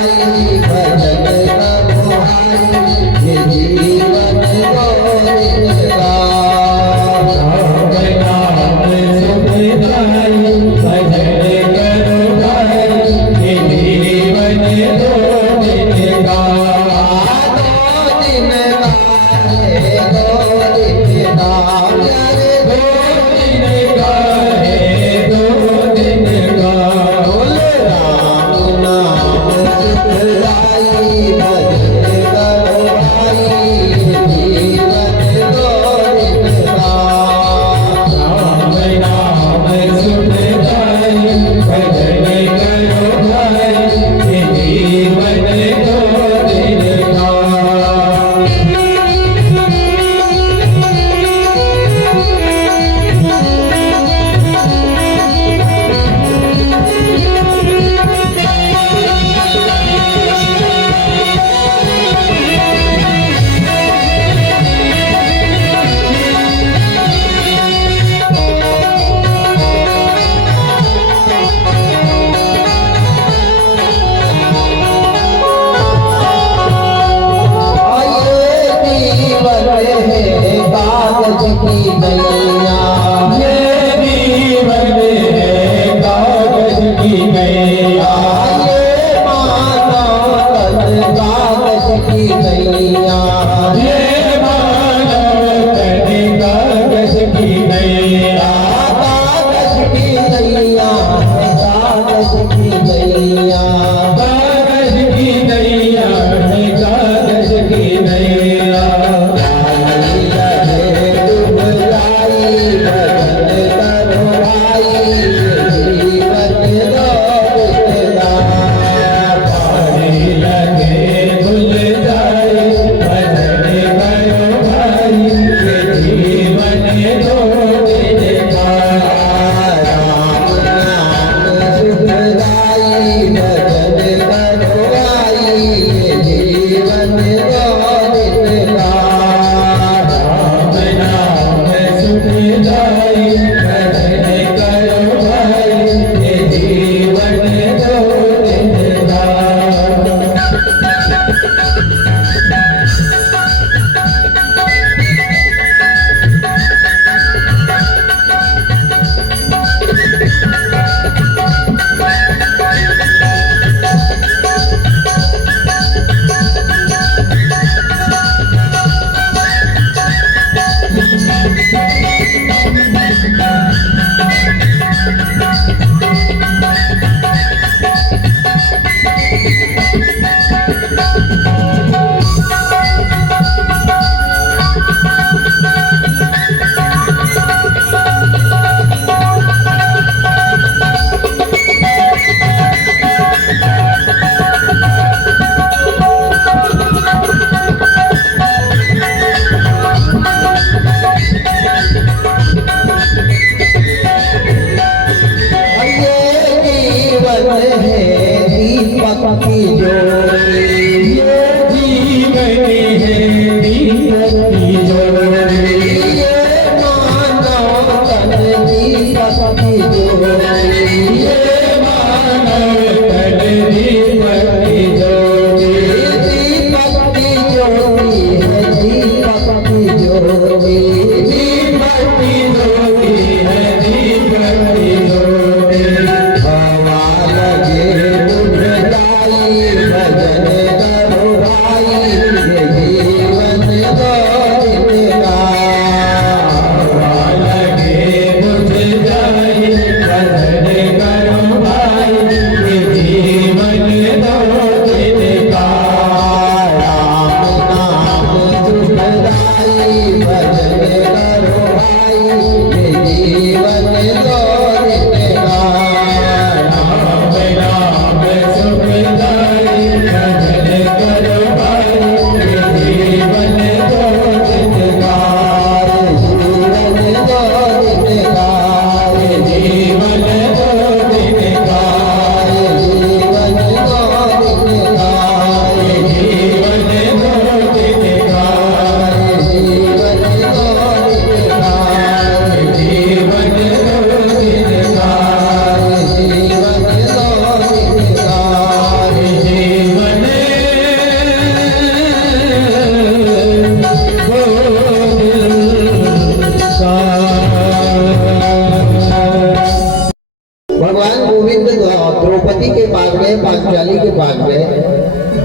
नैया गए पांचाली के पास गए।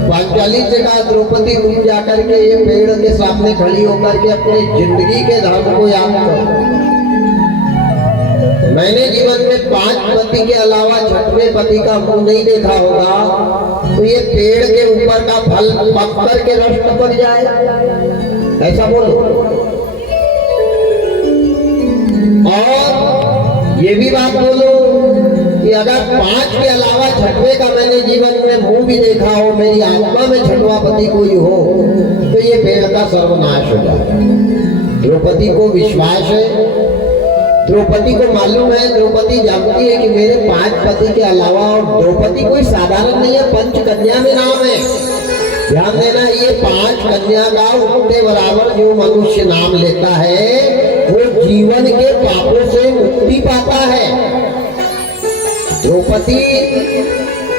पांचाली से कहा द्रौपदी तुम जाकर के ये पेड़ के सामने खड़ी होकर के अपने जिंदगी के धर्म को याद करो। मैंने जीवन में 5 पति के अलावा 6वें पति का मुंह नहीं देखा होगा, तो ये पेड़ के ऊपर का फल पक कर के नष्ट पड़ जाए, ऐसा बोलो। और ये भी बात बोलो कि अगर 5 के अलावा 6वें का मैंने जीवन में मुंह भी देखा हो, मेरी आत्मा में 6वां पति कोई हो, तो ये पेड़ का सर्वनाश हो जाए। द्रौपदी को विश्वास है, द्रौपदी को मालूम है, द्रौपदी जानती है कि मेरे 5 पति के अलावा, और द्रौपदी कोई साधारण नहीं है, 5 कन्या में नाम है। ध्यान देना, ये 5 कन्या का उनके बराबर जो मनुष्य नाम लेता है वो जीवन के पापों से मुक्ति पाता है। द्रौपदी,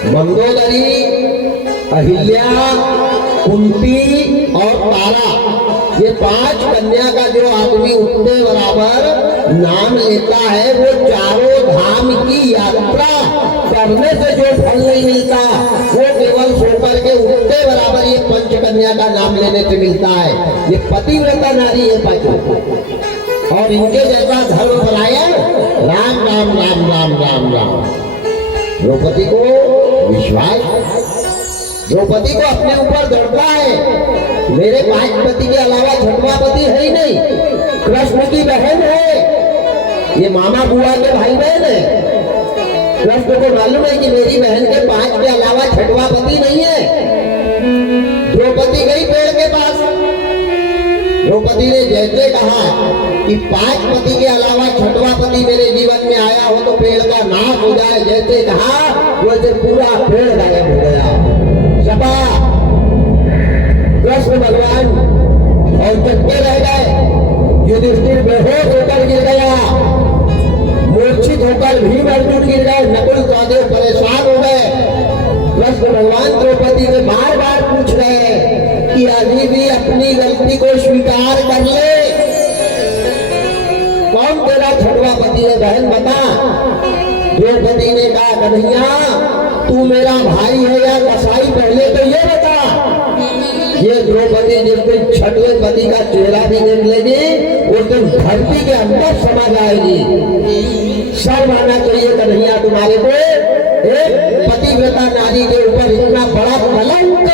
मंदोदरी, अहिल्या, कुंती और तारा, ये 5 कन्या का जो आदमी उनके बराबर नाम लेता है, वो चारों धाम की यात्रा करने से जो फल नहीं मिलता, वो केवल सोकर के उनके बराबर ये 5 कन्या का नाम लेने से मिलता है। ये पतिव्रता नारी है 5, और इनके जैसा धर्म फैलाया राम राम राम राम राम राम। द्रौपदी को विश्वास, द्रौपदी को अपने ऊपर दृढ़ता है, मेरे 5 पति के अलावा 6वां पति है ही नहीं, कृष्ण की बहन है, ये मामा बुआ के भाई बहन है। कृष्ण को मालूम है कि मेरी बहन के 5 के अलावा 6वां पति नहीं है। द्रौपदी गई पेड़ के पास, द्रौपदी ने जैसे कहा कि 5 पति के अलावा 6वां पति मेरे जीवन में आया हो तो पेड़ का नाश हो जाए, जैसे कहा वैसे पूरा पेड़ गायब हो गया। सपा कृष्ण भगवान और चक्के रह गए, युधिष्ठिर बेहोश होकर गिर गया, मूर्छित होकर भीम अर्जुन गिर गए, नकुल सहदेव परेशान हो गए। कृष्ण भगवान द्रौपदी से बार बार पूछ रहे हैं कि अभी भी अपनी गलती को स्वीकार कर ले, कौन तेरा 6वां पति है बहन बता। द्रौपदी ने कहा कन्हैया तू मेरा भाई है या कसाई, पहले तो ये बता। ये द्रौपदी जिस दिन 6वें पति का चेहरा भी देख लेगी उस दिन धरती के अंदर समा जाएगी। शर्म आना चाहिए कन्हैया तुम्हारे को, एक पतिव्रता नारी के ऊपर इतना बड़ा कलंक।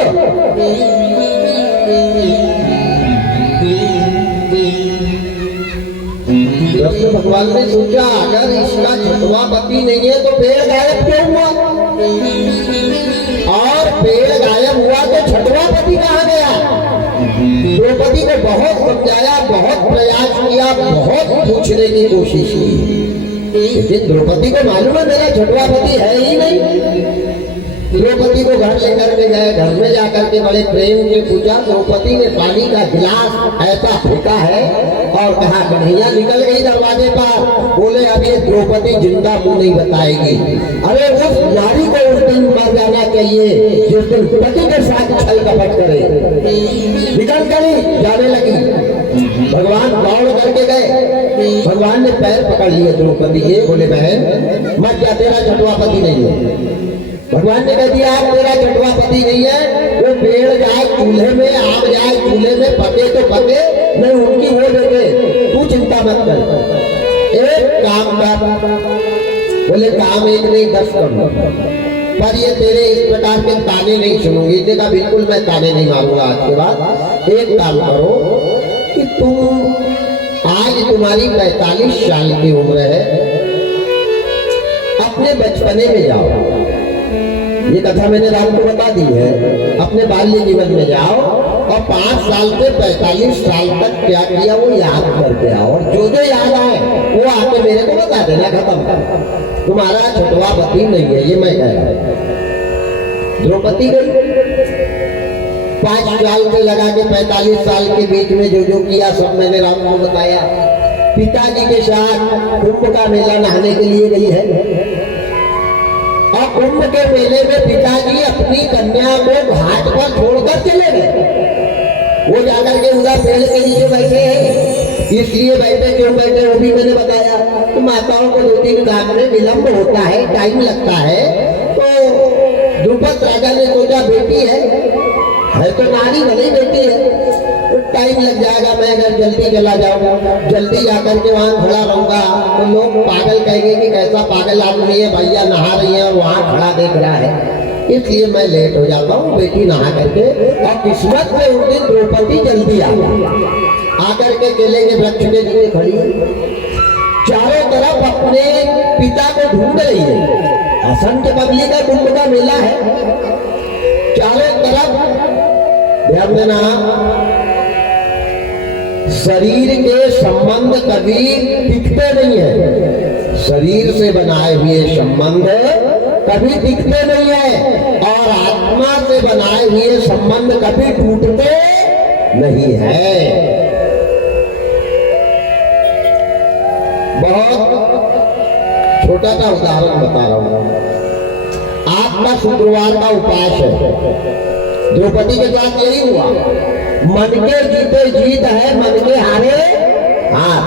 कृष्ण भगवान ने सोचा अगर इसका 6वां पति नहीं है तो पेड़ गायब क्यों हुआ, और पेड़ गायब हुआ तो 6वां पति कहाँ गया। द्रौपदी को बहुत समझाया, बहुत प्रयास किया, बहुत पूछने की कोशिश की, लेकिन द्रौपदी को मालूम है मेरा 6वां पति है ही नहीं। द्रौपदी को घर लेकर के गए, घर में जाकर के बड़े प्रेम से पूछा। द्रौपदी ने पानी का गिलास ऐसा फेंका है और कहा कन्हैया निकल गई दरवाजे पर। बोले अब ये द्रौपदी जिंदा मुंह नहीं बताएगी। अरे उस नारी को उस दिन मर जाना चाहिए जिस दिन पति के साथ छल कपट करे। निकल गई, जाने लगी, भगवान दौड़ करके गए, भगवान ने पैर पकड़ लिए द्रौपदी के, बोले बहन मत जा, तेरा 6वां पति नहीं है। भगवान ने कह दिया आप तेरा 6वां पति नहीं है, वो पेड़ जाए चूल्हे में, आग जाए चूल्हे में, पके तो पके, नहीं उनकी वो देखे, तू चिंता मत कर, एक काम कर। बोले काम एक नहीं 10 करूंगा, पर ये तेरे इस प्रकार के ताने नहीं सुनूंगी। इसने कहा बिल्कुल मैं ताने नहीं मारूंगा आज के बाद। एक काम करो कि तुम आज तुम्हारी 45 साल की उम्र है, अपने बचपने में जाओ। ये कथा मैंने राम को बता दी है। अपने बाल्य जीवन में जाओ और 5 साल से 45 साल तक क्या किया वो याद करके आओ, और जो जो याद आए वो आके मेरे को बता देना, खत्म। तुम्हारा 6वां पति नहीं है, ये मैं कह रहा हूं। द्रौपदी गई, 5 साल से लगा के 45 साल के बीच में जो जो किया सब मैंने राम को बताया। पिताजी के साथ कुंभ का मेला नहाने के लिए गई है, और कुंभ के मेले में पिताजी अपनी कन्या को घाट पर छोड़कर चले गए। वो जाकर के उधर पेड़ के नीचे बैठे हैं, इसलिए बैठे क्यों बैठे वो भी मैंने बताया। तो माताओं को 2-3 काम में विलंब होता है, टाइम लगता है, तो द्रुपद राजा ने सोचा बेटी है तो नारी भली बेटी है, तो टाइम लग जाएगा, मैं अगर जल्दी चला जाऊंगा, जल्दी जाकर के वहां खड़ा रहूंगा तो लोग पागल कहेंगे कि कैसा पागल आदमी है, भैया नहा रही है और वहां खड़ा देख रहा है, इसलिए मैं लेट हो जाता हूँ। बेटी नहा करके, और किस्मत में उस दिन द्रौपदी जल्दी आ आकर के केले के वृक्ष के नीचे खड़ी, चारों तरफ अपने पिता को ढूंढ रही है। असंख्य बबली का कुंभ का मेला है, चारों तरफ ध्यान देना, शरीर के संबंध कभी टिकते नहीं है, शरीर से बनाए हुए संबंध कभी टिकते नहीं है, और आत्मा से बनाए हुए संबंध कभी टूटते नहीं है। बहुत छोटा सा उदाहरण बता रहा हूं। आपका शुक्रवार का उपास है, द्रौपदी के साथ यही हुआ, मन के जीते जीत है, मन के हारे हार।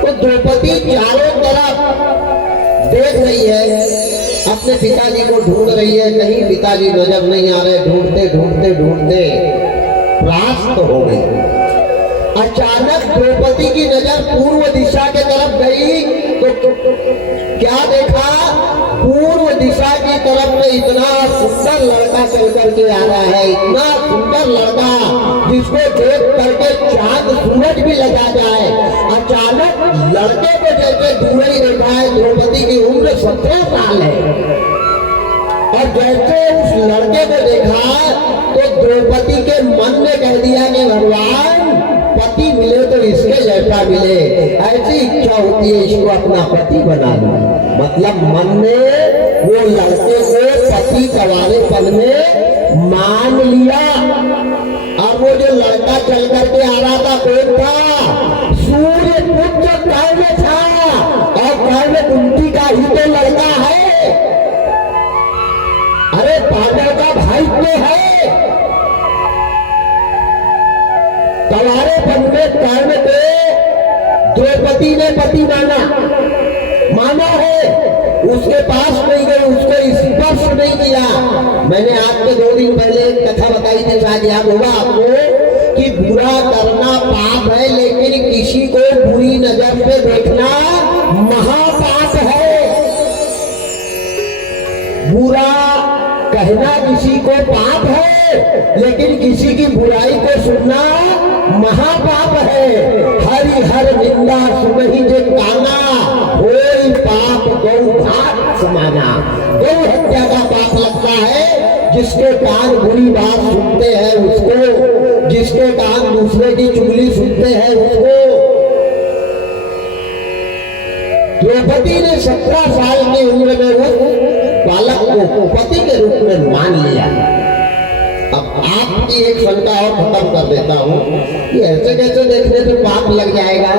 तो द्रौपदी चारों तरफ देख रही है, अपने पिताजी को ढूंढ रही है, कहीं पिताजी नजर नहीं आ रहे, ढूंढते ढूंढते ढूंढते परास्त हो गई। अचानक द्रौपदी की नजर पूर्व दिशा के तरफ गई तो क्या देखा, पूर्व दिशा की तरफ में इतना सुंदर लड़का चल करके आ रहा है, इतना सुंदर लड़का जिसको देख करके चांद सूरज भी लगा जाए। अचानक लड़के को जैसे दूर ही देखा है, द्रौपदी की उम्र 17 साल है, और जैसे उस लड़के को देखा तो द्रौपदी के मन ने कह दिया कि भगवान पति मिले तो इसके जैसा मिले, ऐसी इच्छा होती है इसको अपना पति बना लूं। मतलब मन ने वो लड़के को पति कवारे पल में मान लिया। और वो जो लड़का चल करके आ रहा था कौन था, सूर्य पुत्र कर्ण था, और कर्ण कुंती का ही तो लड़का है, अरे पांडव का भाई तो है। कवारे पन में कर्ण को द्रौपदी ने पति माना है, उसके पास नहीं गई, उसको स्पर्श नहीं किया। मैंने आपको 2 दिन पहले एक कथा बताई थी, शायद याद होगा आपको, कि बुरा करना पाप है, लेकिन किसी को बुरी नजर से देखना महापाप है। बुरा कहना किसी को पाप है, लेकिन किसी की बुराई को सुनना महापाप है। हरि हर निंदा सुनहि जे काना, होई पाप गौ घात समाना। गौ हत्या का पाप लगता है जिसके कान बुरी बात सुनते हैं उसको, जिसके कान दूसरे की चुगली सुनते हैं उसको। द्रौपदी ने 17 साल की उम्र में उस बालक को पति के रूप में मान लिया। अब आपकी एक शंका और खत्म कर देता हूं कि ऐसे कैसे देखने से पाप लग जाएगा।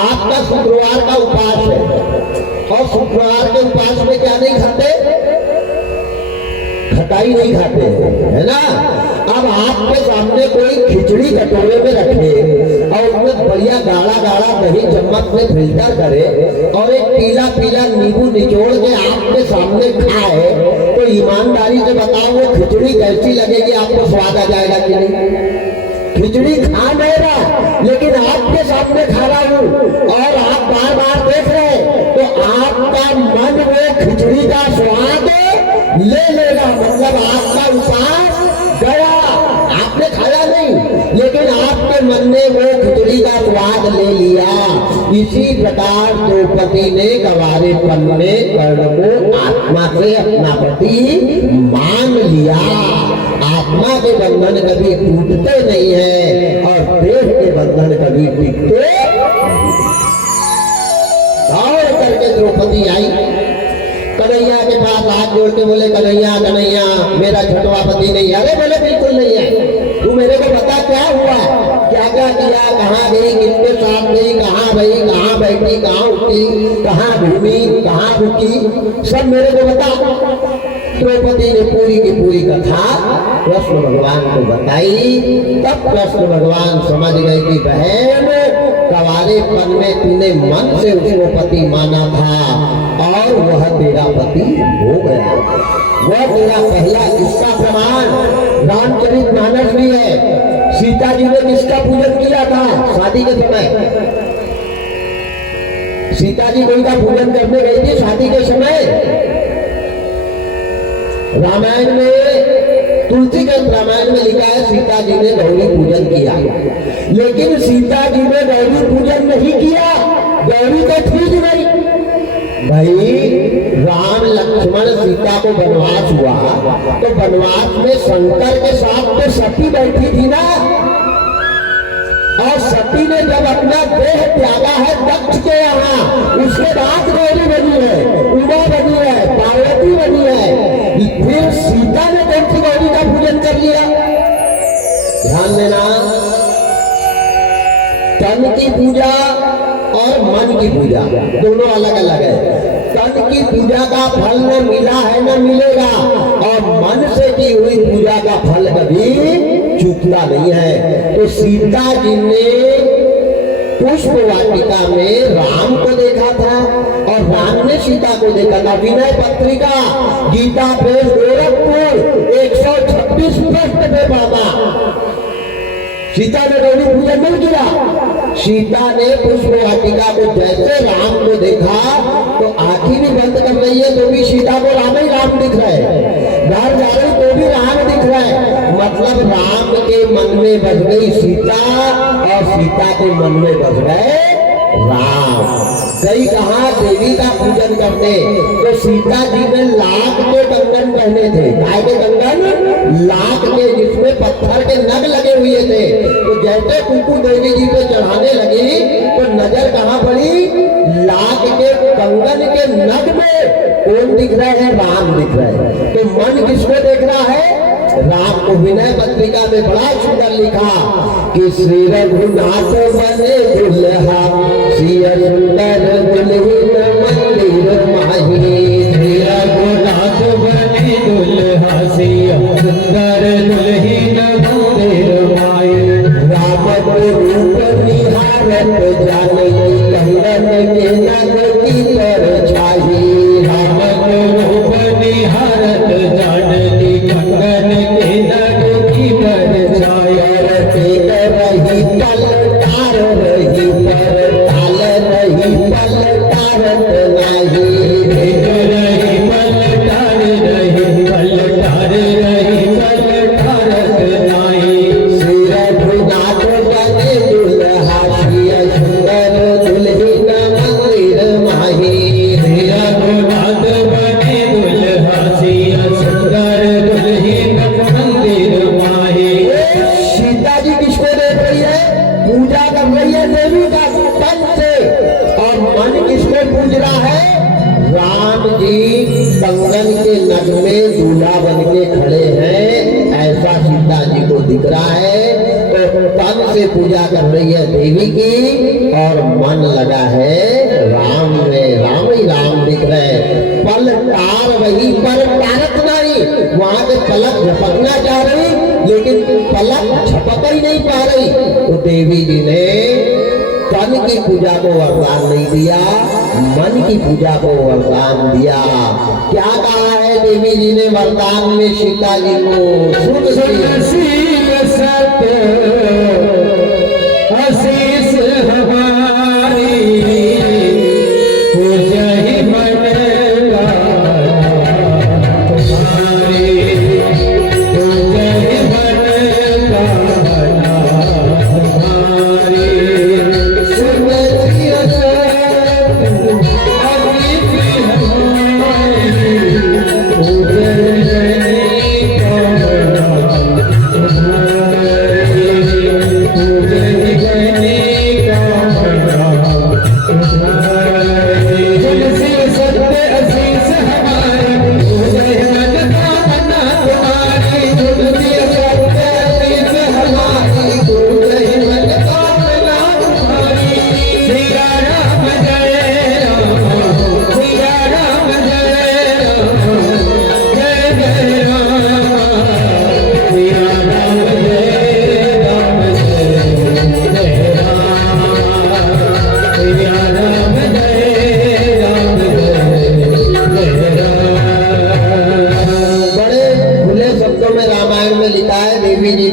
आपका शुक्रवार का उपास है, और शुक्रवार के उपास में क्या नहीं खाते, खटाई नहीं खाते, है ना। अब आपके सामने कोई खिचड़ी कटोरे में रखे और उसमें बढ़िया गाढ़ा गाढ़ा दही चम्मच में फिल्टर करे और एक पीला पीला नींबू निचोड़ के आपके सामने खाए, तो ईमानदारी से बताओ वो खिचड़ी कैसी लगेगी, आपको स्वाद आ जाएगा कि नहीं। खिचड़ी खा नहीं रहा, लेकिन आपके सामने खा रहा हूं और आप बार बार देख रहे, तो आपका मन वो खिचड़ी का स्वाद ले लेगा। मतलब आपका उपास गया, आपने खाया नहीं, लेकिन आपके मन ने वो खिचड़ी का स्वाद ले लिया। इसी प्रकार द्रौपदी ने कवारेपन में कर्ण को आत्मा से अपना पति मान लिया। आत्मा के बंधन कभी टूटते नहीं है, और देह के बंधन कभी टिकते नहीं। दौड़ करके द्रौपदी आई, कन्हैया के पास हाथ जोड़ के बोले, कन्हैया कन्हैया मेरा छठवा पति नहीं है। अरे बोले बिल्कुल नहीं है, तू मेरे को बता क्या हुआ, क्या क्या किया, कहाँ गई, किसके साथ गई, कहाँ गई, कहाँ बैठी, कहाँ उठी, कहाँ घूमी, कहाँ रुकी, सब मेरे को बता। द्रौपदी ने पूरी की पूरी कथा कृष्ण भगवान को बताई। तब कृष्ण भगवान समझ गए कि बहन, कवारेपन में तूने मन से उसको पति माना था, और वह तेरा पति हो गया। वह तेरा पहला, इसका प्रमाण रामचरितमानस भी है। सीता जी ने किसका पूजन किया था शादी के समय? सीता जी कोई का पूजन करने गई थी शादी के समय। रामायण में, तुलसी के रामायण में लिखा है सीता जी ने गौरी पूजन किया, लेकिन सीता जी ने गौरी पूजन नहीं किया। गौरी तो ठीक नहीं भाई। राम लक्ष्मण सीता को वनवास हुआ तो वनवास में शंकर के साथ तो सती बैठी थी ना, और सती ने जब अपना देह त्यागा है दक्ष के यहाँ, उसके बाद गौरी बनी है, उमा बनी है, पार्वती बनी है। फिर सीता ने कौन सी गौरी का पूजन कर लिया? ध्यान देना, तन की पूजा और मन की पूजा दोनों अलग अलग है। तन की पूजा का फल न मिला है न मिलेगा, और मन से की हुई पूजा का फल कभी चूकता नहीं है। तो सीता जी ने पुष्प वाटिका में राम को देखा था और राम ने सीता को देखा था। विनय पत्रिका, गीता प्रेस गोरखपुर 126 पृष्ठ पे पढ़ा। सीता ने गौरी पूजन नहीं किया। सीता ने पुष्प वाटिका को जैसे राम को देखा तो आंखें भी बंद कर रही है तो भी सीता को राम ही राम दिख रहा है। घर जा रही तो भी राम दिख रहा है। मतलब राम के मन में बस गई सीता और सीता के मन में बस गए राम। गई कहाँ? देवी का पूजन करने। तो सीता जी ने लाख के कंगन पहने थे। काय के कंगन? लाख के, जिसमें पत्थर के नग लगे हुए थे। तो जैसे कुंकू देवी जी पे चढ़ाने लगी तो नजर कहाँ पड़ी? लाख के कंगन के नग में कौन दिख रहे हैं? राम दिख रहे हैं। तो मन किसको देख रहा है? राम को। विनय पत्रिका में बड़ा सुंदर लिखा कि श्री रघुनाथ बने दुल्हा, सिया सुंदर दुल्हीन मंदिर माही। श्री रघुनाथ बने दुल्हा, सिया सुंदर दुल्हीन मंदिर माही। राम रूप निहारत जानकी, कंगन के नग की परछाई। राम रूप निहारत जानकी, कंगन के नग की परछाई। रही पलटार रही पर ताल रही पलटारत नहीं। रही पलटार रही पलटार रही पलटारत नहीं। श्री रघुनाथ बने दुल्हा, सिया सुंदर दुल्हीन मंदिर माही। श्री रघुनाथ बने दुल्हा, सिया सुंदर दुल्हीन मंदिर माही। सीता जी किसको देख रही है? पूजा कर रही है देवी का तन से। और मन किसको पूज रहा है? राम जी कंगन के नग में दूल्हा बन के खड़े हैं, ऐसा सीता जी को दिख रहा है। तो तन से पूजा कर रही है देवी की और मन लगा है राम में। राम ही राम दिख रहे। पलटार वही पर तारत नहीं, वहां से पलक झपकना चाह रही लेकिन पलक झपक ही नहीं पा रही। तो देवी जी ने तन की पूजा को वरदान नहीं दिया, मन की पूजा को वरदान दिया। क्या कहा है देवी जी ने वरदान में सीता जी को? सुनशील सत्य आशीष हमारी, पूजहि मन तुम्हारी। पूजहि मन तुम्हारी। सुनशील पूजहि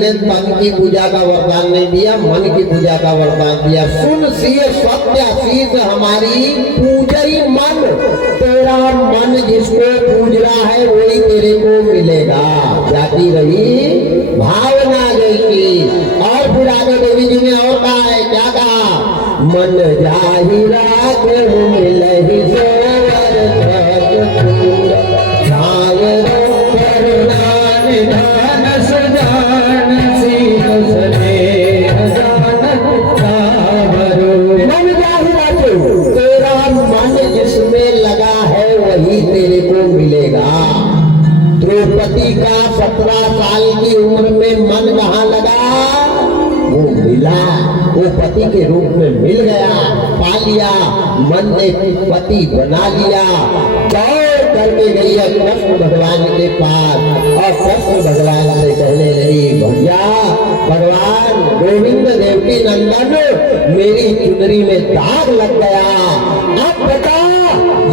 ने तन की पूजा का वरदान नहीं दिया, मन की पूजा का वरदान दिया। सुन सिय सत्य शीश हमारी पूजई मन, तेरा मन जिसको पूज रहा है वही तेरे को मिलेगा। जाती रही भावना जैसी। और फिर आगे देवी जी ने और कहा है, क्या कहा? मन जाहि राख मिलहि सोवर तेरा मन जिसमें लगा है वही तेरे को मिलेगा। द्रौपदी का 17 साल की उम्र में मन कहाँ लगा? वो मिला, वो पति के रूप में मिल गया, पा लिया, मन ने पति बना लिया। दौड़ करके गई है कृष्ण भगवान के पास और कृष्ण भगवान से कहने लगी, भैया भगवान गोविंद देवकी नंदन, मेरी चुनरी में दाग लग गया, अब बता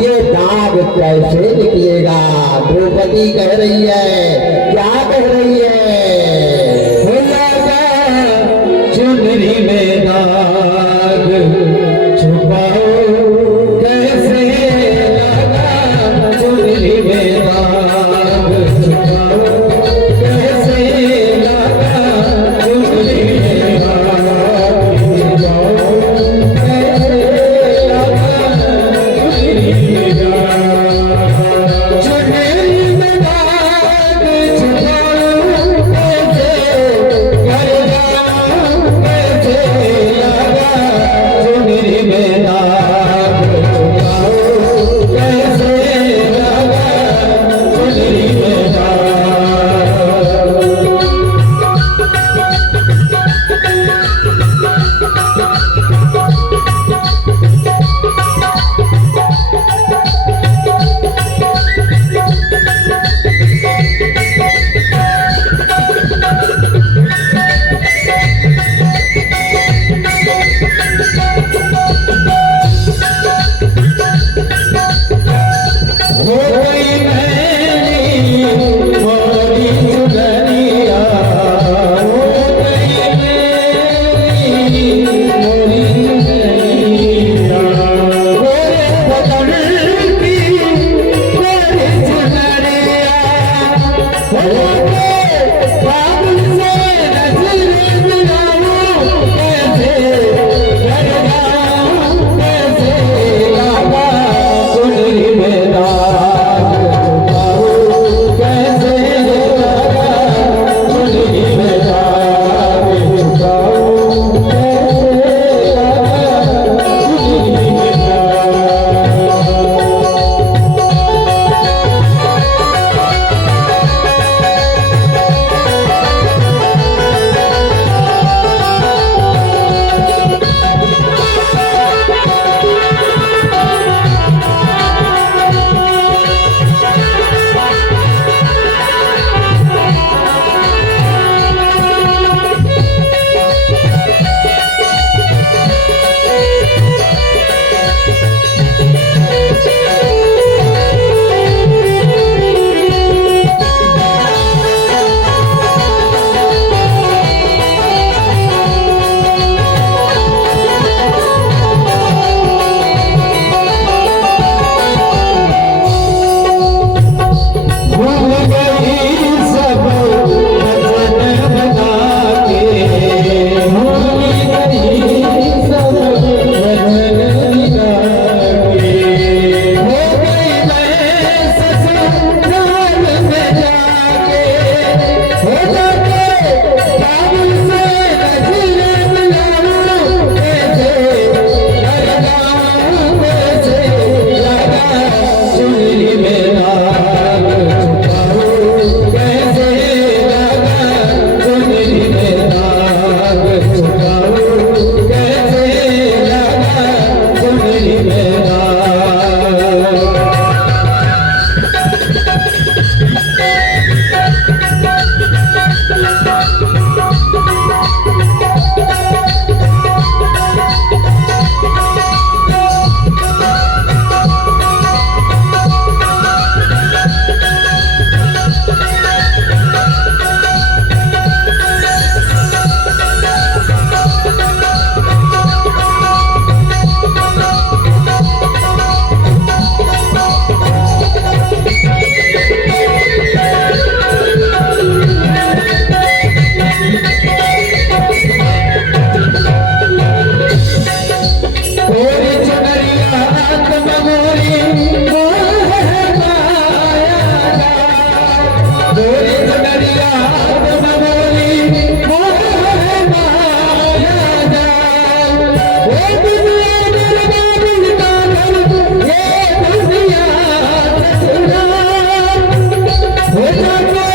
ये दाग कैसे निकलेगा? द्रौपदी कह रही है, क्या कह रही है? चुनरी में दाग छुपाओ कैसे लगा, चुनरी में दाग छुपाओ कैसे लगा, चुनरी में दाग छुपाओ कैसे लगा, चुनरी में दाग, चुनरी में दाग छुपाओ कैसे चुनरिया बनवली मोहे माया जाल। ओ दुनिया दरबार का घर, ये दुनिया ससुराल। हो जाके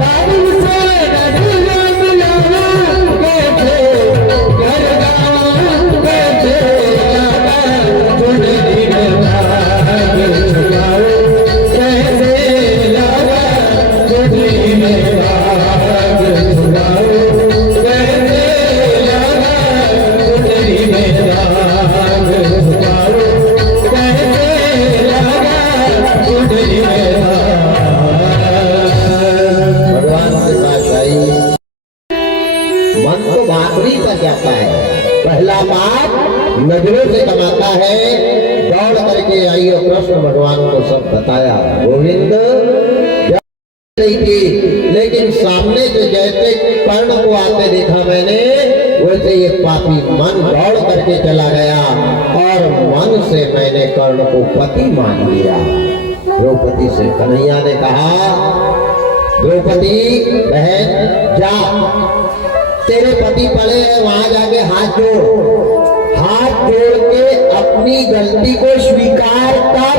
बाबुल से नदिया मिलावा कैसे घर गाँव कैसे लागा चुनरी में दाग छुपाओ कैसे लागा चुनरी में दाग छुपाओ कैसे लागा चुनरी में दाग छुपाओ कैसे लागा चुनरी में भगवान के पास आई, मन तो भाकरी पर जाता है। पहला बात नजरों से कमाता है, दौड़ करके आई और कृष्ण भगवान को सब बताया। गोविंद नहीं थी, लेकिन सामने से जैसे कर्ण को आते देखा मैंने, वैसे ये पापी मन दौड़ करके चला गया और मन से मैंने कर्ण को पति मान लिया। द्रौपदी से कन्हैया ने कहा, द्रौपदी बहन जा, तेरे पति पड़े हैं वहां जाके हाथ जोड़ के अपनी गलती को स्वीकार कर।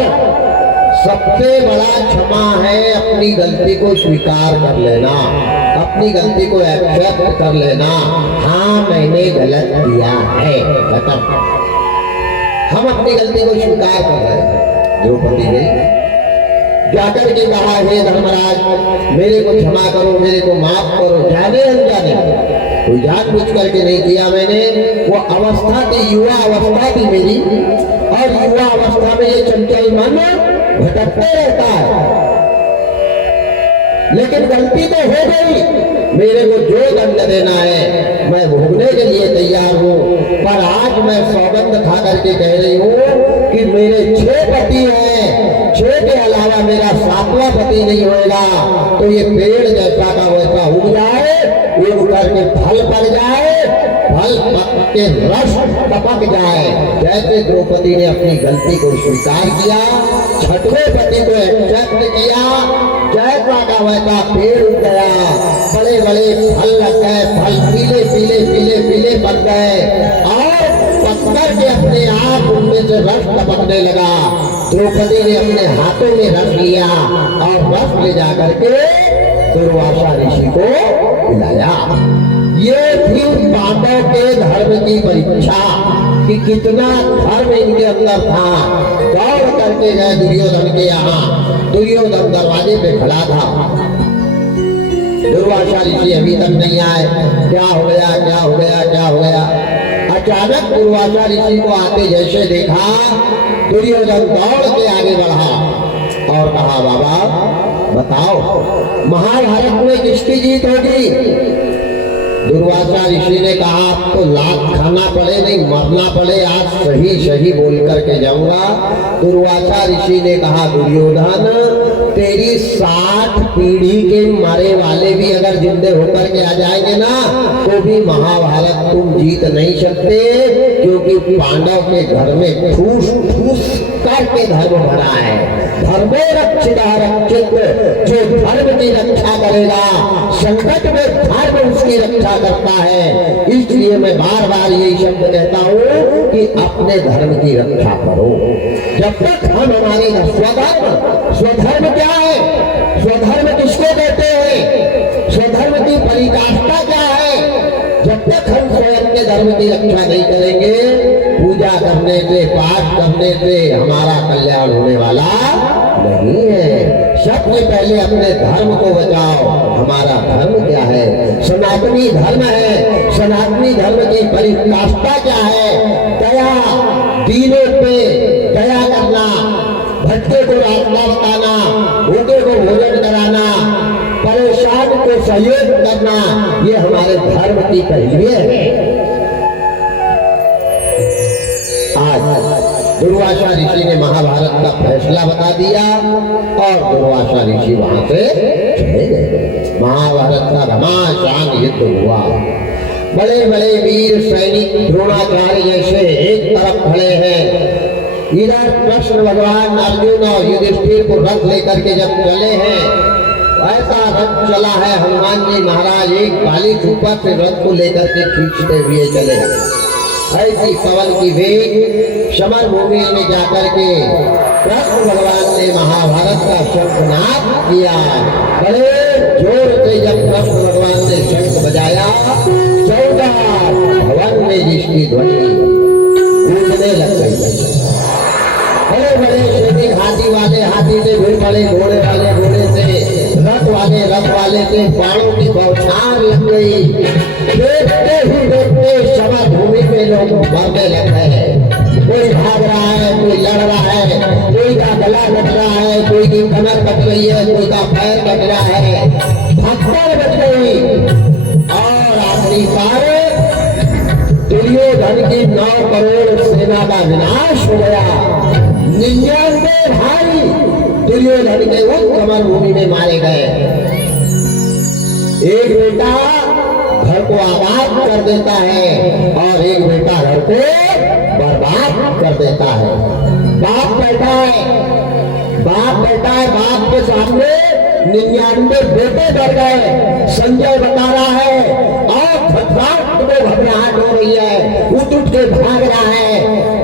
सबसे बड़ा क्षमा है अपनी गलती को स्वीकार कर लेना, अपनी गलती को एक्सेप्ट कर लेना। हाँ मैंने गलत किया है, खत्म। हम अपनी गलती को स्वीकार कर रहे हैं। द्रौपदी गई, जाकर के कहा, हे धर्मराज मेरे को क्षमा करो, मेरे को माफ करो। जाने अनजाने कोई जानबूझ करके नहीं किया मैंने। वो अवस्था थी, युवा अवस्था थी मेरी, और युवा अवस्था में ये चंचल मन भटकते रहता है। लेकिन गलती तो हो गई, मेरे को जो दंड देना है मैं भोगने के लिए तैयार हूँ। पर आज मैं सौगंध खा करके कह रही हूँ कि मेरे 6 पति हैं, 6 के अलावा मेरा 7वां पति नहीं होएगा। तो ये पेड़ जैसा का वैसा उग जाए, उग करके फल पड़ जाए, फल पक के रस टपक जाए। जैसे द्रौपदी ने अपनी गलती को स्वीकार किया, 6वें पति को एक्सेप्ट किया, जैसा का वैसा पेड़ उग गया, बड़े बड़े फल लग गए, फल पीले पीले पीले पीले पक गए और पत्थर के अपने आप उनमें से रस टपकने लगा। द्रौपदी ने अपने हाथों में रस लिया और रस ले जाकर के दुर्वासा ऋषि को पिलाया। ये थी पांडव के धर्म की परीक्षा कि कितना धर्म इनके अंदर था। दौड़ करके गए दुर्योधन के यहाँ, दुर्योधन दरवाजे पे खड़ा था। दुर्वासा ऋषि अभी तक नहीं आए। क्या हो गया, क्या हो गया, क्या हो गया? अचानक दुर्वासा ऋषि को आते जैसे देखा, दुर्योधन दौड़ के आगे बढ़ा और कहा, बाबा बताओ महाभारत में किसकी जीत होगी? दुर्वासा ऋषि ने कहा, आपको लात खाना पड़े नहीं मरना पड़े, आज सही सही बोल करके जाऊंगा। दुर्वासा ऋषि ने कहा, दुर्योधन तेरी 60 पीढ़ी के मरे वाले भी अगर जिंदे होकर के आ जाएंगे ना, तो भी महाभारत तुम जीत नहीं सकते, क्योंकि पांडव के घर में ठूस ठूस करके धर्म भरा है। धर्मो रक्षिता रक्षित, जो धर्म की रक्षा करेगा, संकट में धर्म उसकी रक्षा करता है। इसलिए मैं बार बार यही शब्द कहता हूँ कि अपने धर्म की रक्षा करो। जब तक हम हमारे स्वधर्म, स्वधर्म क्या है? स्वधर्म किसको कहते हैं? स्वधर्म की परिकाष्ठा क्या है? जब तक हम स्वयं के धर्म की रक्षा नहीं करेंगे, पूजा करने से, पाठ करने से हमारा कल्याण होने वाला नहीं है। सबसे पहले अपने धर्म को बचाओ। हमारा धर्म क्या है? सनातनी धर्म है। सनातनी धर्म की परिकाष्ठा क्या है? दया, दीनों पे दया करना, भटके को रास्ता बताना, भूखे को भोजन कराना, परेशान को सहयोग करना, ये हमारे धर्म की पहलिए है। आज दुर्वासा ऋषि ने महाभारत का फैसला बता दिया और दुर्वासा ऋषि वहां से चले गए। महाभारत का घमासान युद्ध हुआ। बड़े बड़े वीर सैनिक द्रोणाचार्य जैसे एक तरफ खड़े हैं, इधर कृष्ण भगवान अर्जुन और युधिष्ठिर को रथ लेकर के जब चले हैं, ऐसा रथ चला है, हनुमान जी महाराज एक बालिक ऊपर से रथ को लेकर के खींचते हुए चले। ऐसी पवन की वेग समर भूमि में जाकर के कृष्ण भगवान ने महाभारत का शंखनाद किया। बड़े जोर से जब कृष्ण भगवान ने शंख बजाया, 14 भवन में जिसकी ध्वनि गूंजने लग गई। बड़े बड़े सैनिक हाथी वाले हाथी से, भिड़ पड़े घोड़े वाले घोड़े से, रथ वाले से बाणों की बौछार लग गई। देखते ही देखते समर भूमि में लोग मरने लग गए। कोई भाग रहा है, कोई लड़ रहा है, कोई का गला कट रहा है, कोई की कमर कट रही है, कोई का पैर कट रहा है, भगदड़ बच गई। और आखिरकार दुर्योधन की 9 करोड़ सेना का विनाश हो गया। 99 भाई दुर्योधन के उस समर भूमि में मारे गए। एक बेटा घर को आबाद कर देता है और एक बेटा घर को बर्बाद कर देता है। बाप बैठा है, बाप के सामने 99 बेटे डर गए। संजय बता रहा है और धृतराष्ट्र को घबराहट हो रही है, उठ के भाग रहा है।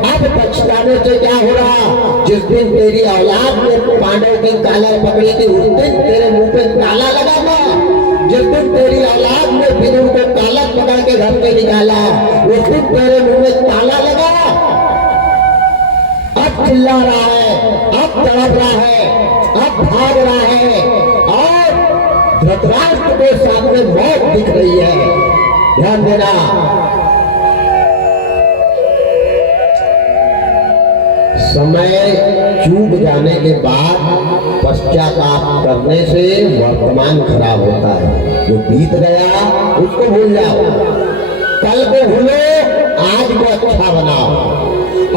अब पछताने से क्या हो रहा? जिस दिन तेरी औलाद ने पांडव की कालर पकड़ी थी, उस दिन तेरे मुंह पे ताला लगा था। जिस दिन तेरी औलाद ने विदुर को कालर पकड़ के घर से निकाला, उस दिन तेरे मुंह में ताला लगा। अब चिल्ला रहा है, अब तड़प रहा है, अब भाग रहा है और धृतराष्ट्र के सामने मौत दिख रही है। ध्यान देना, समय चूक जाने के बाद पश्चाताप करने से वर्तमान खराब होता है। जो बीत गया उसको भूल जाओ, कल को भूलो, आज को अच्छा बनाओ।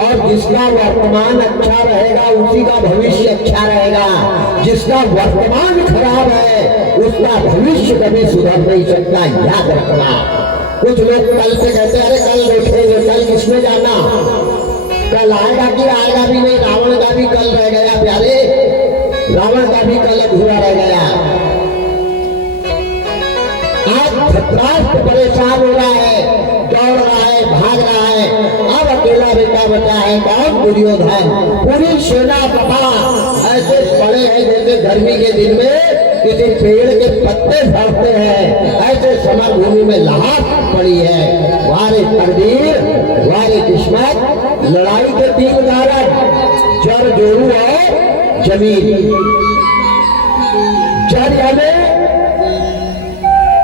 और जिसका वर्तमान अच्छा रहेगा उसी का भविष्य अच्छा रहेगा। जिसका वर्तमान खराब है उसका भविष्य कभी सुधर नहीं सकता, याद रखना। कुछ लोग कल पे कहते हैं अरे कल देखेंगे, कल किसमें जाना, कल आएगा कि आएगा भी नहीं। रावण का भी कल रह गया प्यारे, रावण का भी कल अधूरा रह गया। आज धृतराष्ट्र परेशान हो रहा है, दौड़ रहा है, भाग रहा है। अब अकेला बेटा बचा है कौन? दुर्योधन। पूरी सेना सभा ऐसे पड़े हैं जैसे गर्मी के दिन में किसी पेड़ के पत्ते झड़ते हैं, ऐसे समर भूमि में लाश पड़ी है। वारे तकदीर, वारे किस्मत, लड़ाई के 3 कारण, जड़, जोरू और जमीन। जड़ यानी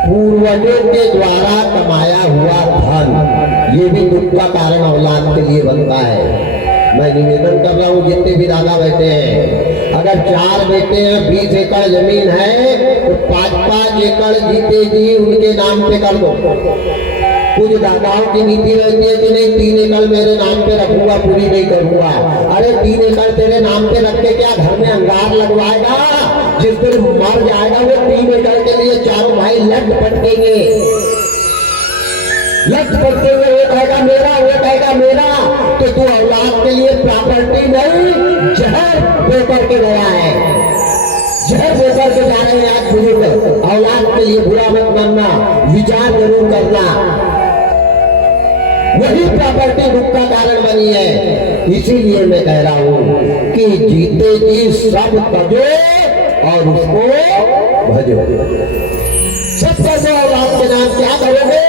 पूर्वजों के द्वारा कमाया हुआ धन, ये भी दुख का कारण औलाद के लिए बनता है। मैं निवेदन कर रहा हूँ जितने भी दादा बैठे हैं, अगर 4 बेटे हैं, 20 एकड़ जमीन है तो 5-5 एकड़ जीते जी उनके नाम पे कर दो। कुछ दादाओं की नीति रहती है कि नहीं 3 एकड़ मेरे नाम पे रखूंगा, पूरी नहीं करूंगा। अरे 3 एकड़ तेरे नाम पे रख के क्या घर में अंगार लगवाएगा? जिस दिन मर जाएगा वो 3 एकड़ के लिए चारों भाई लट पटकेंगे। वो कहेगा मेरा, वो कहेगा मेरा। तो तू औलाद के लिए प्रॉपर्टी नहीं, जहर देकर के गया है, जहर देकर के जा रहे हैं। आज बुजुर्ग औलाद के लिए बुरा मत मानना, विचार जरूर करना। वही प्रॉपर्टी दुख का कारण बनी है। इसीलिए मैं कह रहा हूं कि जीते जी सब तजो और उसको भजो। सब तजो औलाद के नाम। क्या करोगे?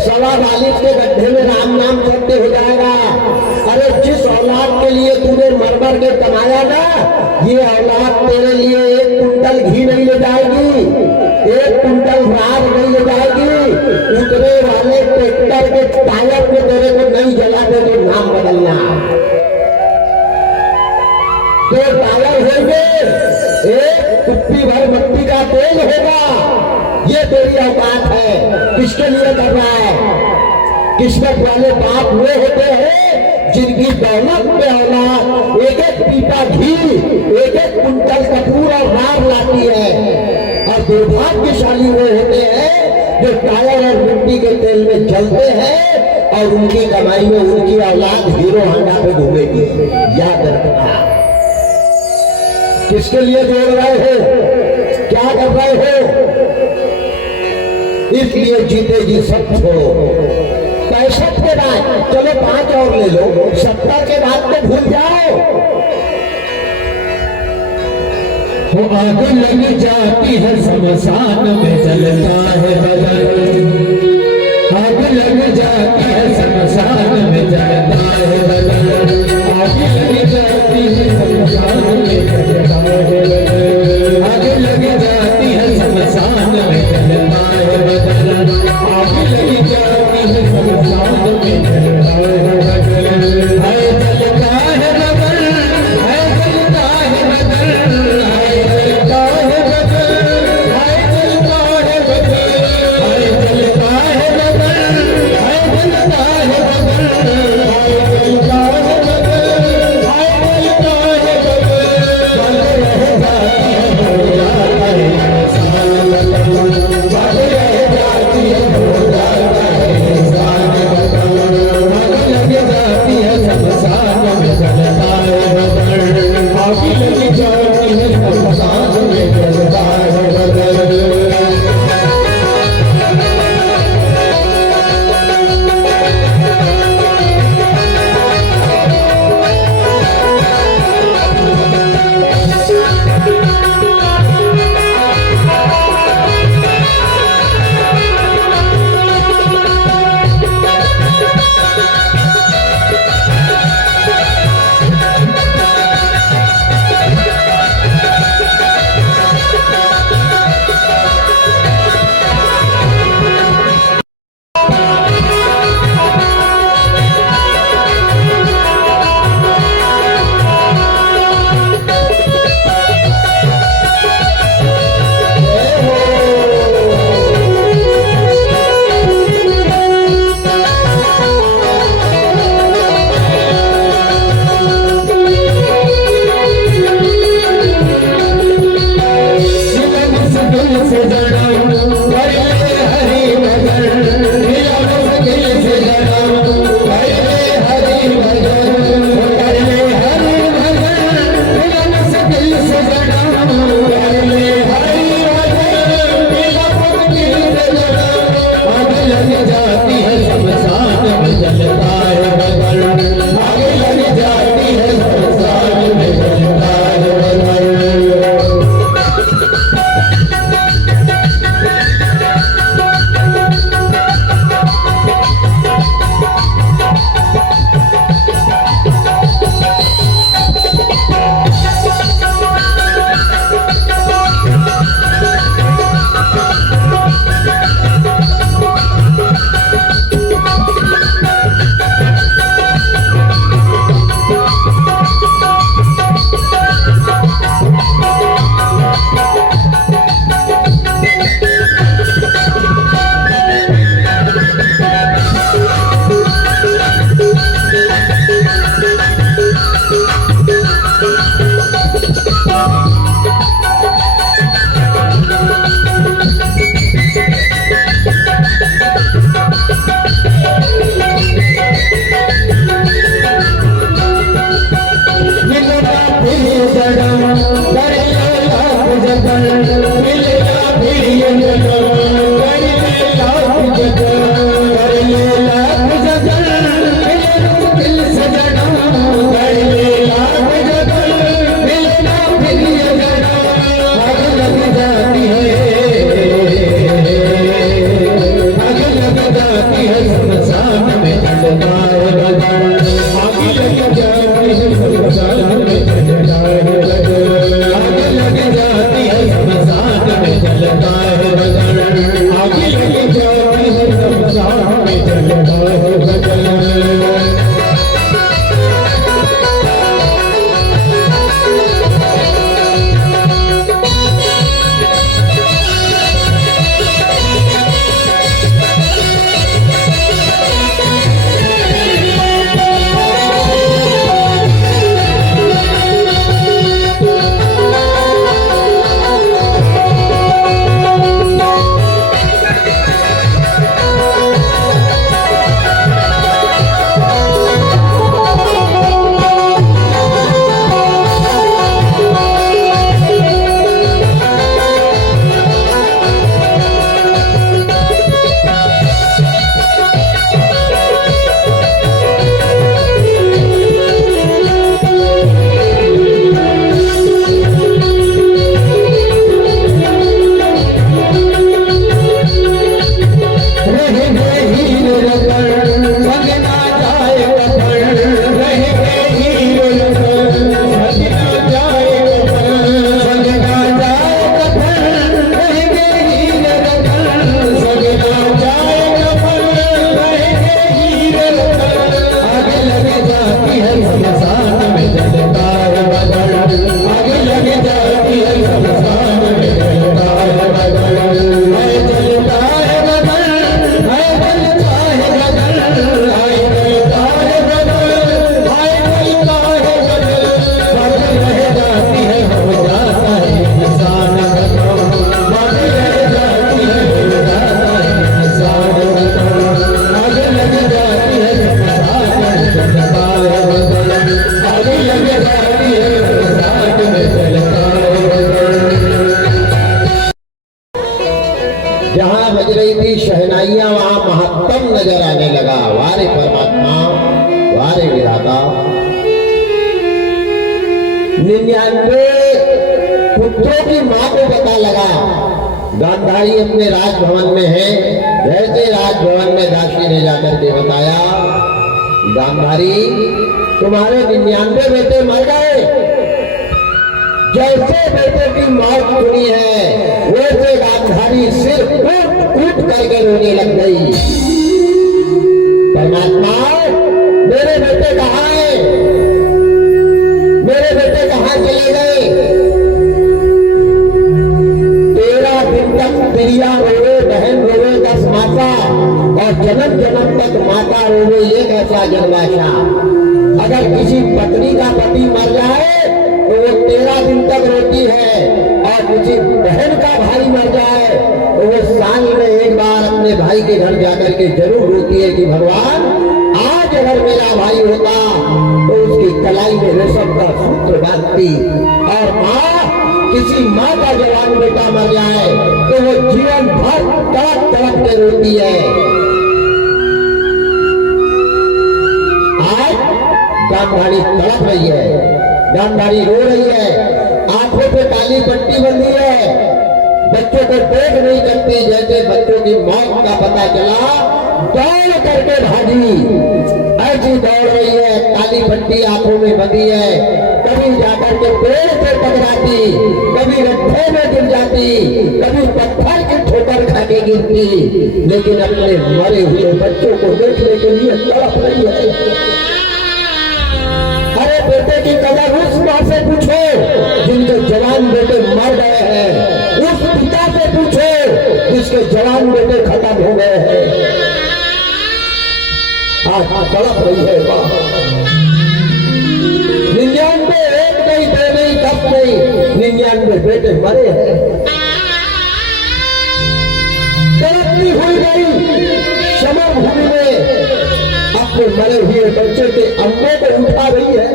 1.25 के गड्ढे में राम नाम सत्य हो जाएगा। अरे जिस औलाद के लिए तूने मर के कमाया ना, ये औलाद तेरे लिए 1 कुंटल घी नहीं ले जाएगी, 1 कुंटल राग नहीं ले जाएगी। उतरे वाले ट्रैक्टर के टायर में तेरे को नहीं जला दे तो नाम बदलना। तो टायर होंगे, 1 कुप्पी भर मिट्टी का तेल होगा। ये तेरी औकात है। किसके लिए कर रहा है? किस्मत वाले बाप वो होते हैं जिनकी दौलत पे औलाद 1-1 पीपा घी, 1-1 कुंटल कपूर और रार लाती है। और दुर्भाग्यशाली वो होते हैं जो टायर और मिट्टी के तेल में जलते हैं और उनकी कमाई में उनकी औलाद हीरो होंडा पे घूमेगी। याद रखना। किसके लिए जोड़ रहे हो? क्या कर रहे हो? इसलिए जीते जी सब छोड़ो। 65 के बाद चलो 5 और ले लो, 70 के बाद तो भूल जाओ। वो आग लग जाती है शमशान में जलता है बदन, आग लग जाती है शमशान में जलता है बदन, आग लग जाती है शमशान में जलता है बदन, आग लग जाती है शमशान में जलता है बदन, आग लग जाती है शमशान में जलता है बदन, है जलता है बदन, है जलता है बदन, है जलता है बदन, है जलता है जहां बज रही थी शहनाइयां वहां महात्म नजर आने लगा। वारे परमात्मा, वारे विधाता। 99 पुत्रों की मां को पता लगा गांधारी अपने राजभवन में है। जैसे राजभवन में दासी ने जाकर के बताया, गांधारी तुम्हारे 99 बेटे मर गए। जैसे बेटे की मौत सुनी है वैसे गांधारी सिर कूट करके रोने लग गई। परमात्मा, मेरे बेटे कहाँ हैं? मेरे बेटे कहाँ चले गए? 13 दिन तक प्रिया रोवे, बहन रोवे 10 माता, और जन्म जन्म तक माता रोवे एक ऐसा जन्माशा। अगर किसी पत्नी का पति मर जाए तो वो 13 दिन तक रोती है, और किसी बहन का भाई मर जाए तो वो साल में एक बार अपने भाई के घर जाकर के जरूर रोती है कि भगवान, आज अगर मेरा भाई होता तो उसकी कलाई में रेशम का सूत्र बांधती। और माँ, किसी माँ का जवान बेटा मर जाए तो वो जीवन भर तड़प तड़प के रोती है। आज गांधारी तड़प रही है, गांधारी रो रही है, आंखों पे काली पट्टी बंधी है, बच्चों को देख नहीं सकती। जैसे बच्चों की मौत का पता चला दौड़ करके भागी, ऐसी दौड़ रही है, काली पट्टी आंखों में बंधी है। कभी जाकर के पेड़ से टकराती, कभी गड्ढे में गिर जाती, कभी पत्थर की ठोकर खा के गिरती, लेकिन अपने मरे हुए बच्चों को देखने के लिए तड़प रही है। अरे बेटे की कदर उस माँ से पूछो जिनके जवान बेटे मर गए हैं, उस पिता से पूछो जिसके जवान बेटे खत्म हो गए हैं। आज तड़प रही है माँ। 99 एक नहीं, 2 नहीं, 10 नहीं, 99 बेटे मरे हैं। तड़पती हुई गई समर भूमि में अपने मरे हुए बच्चे के अंगों को उठा रही है।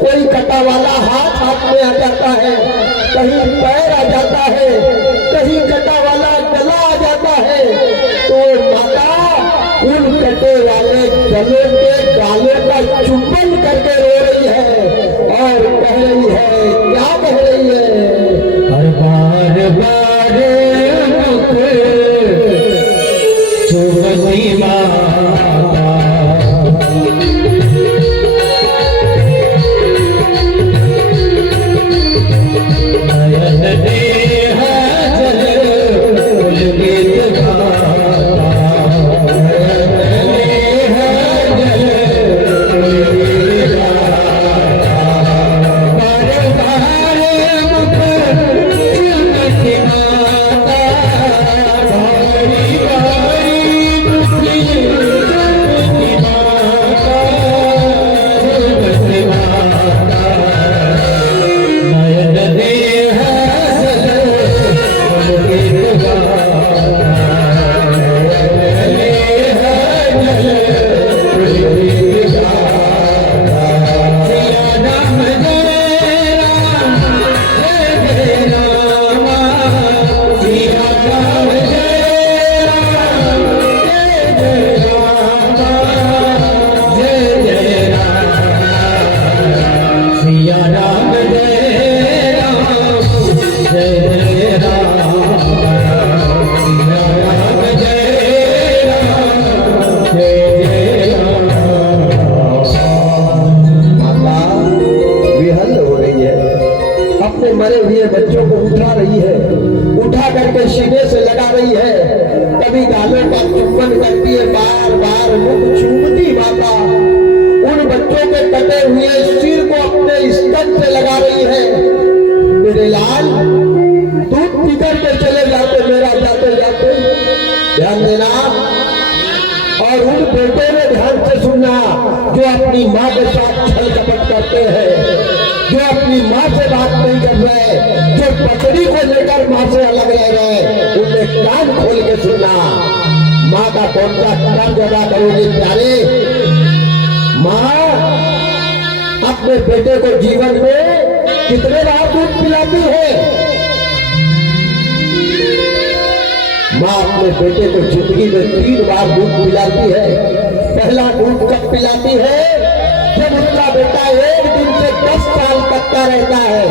कोई कटा वाला हाथ में आ जाता है, कहीं पैर आ जाता है, कहीं कटा वाला गला आ जाता है, तो माता उन कटे वाले गले के गालों का चुंबन करके रो रही है और कह रही है, क्या कह रही है? हर बार बार मुख चुमती माता, मरे हुए बच्चों को उठा रही है, उठा करके सीने से लगा रही है, कभी गालों का चुंबन करती है, बार बार मुख चूमती माता उन बच्चों के कटे हुए सिर को अपने स्तन से लगा रही है। मेरे लाल, दूध पीकर के चले जाते मेरा जाते जाते, ध्यान देना। और उन बेटों ने ध्यान से सुनना जो अपनी माँ के साथ छल कपट करते हैं, जो अपनी माँ से बात नहीं कर रहे, जो पत्नी को लेकर माँ से अलग रह रहे, उन्हें कान खोल के सुनना। माँ का कौन सा कर्ज अदा करोगे प्यारे? माँ अपने बेटे को जीवन में कितने बार दूध पिलाती है? माँ अपने बेटे को जिंदगी में 3 बार दूध पिलाती है। पहला दूध कब पिलाती है? जब उसका बेटा 1 दिन से 10 साल तक का रहता है,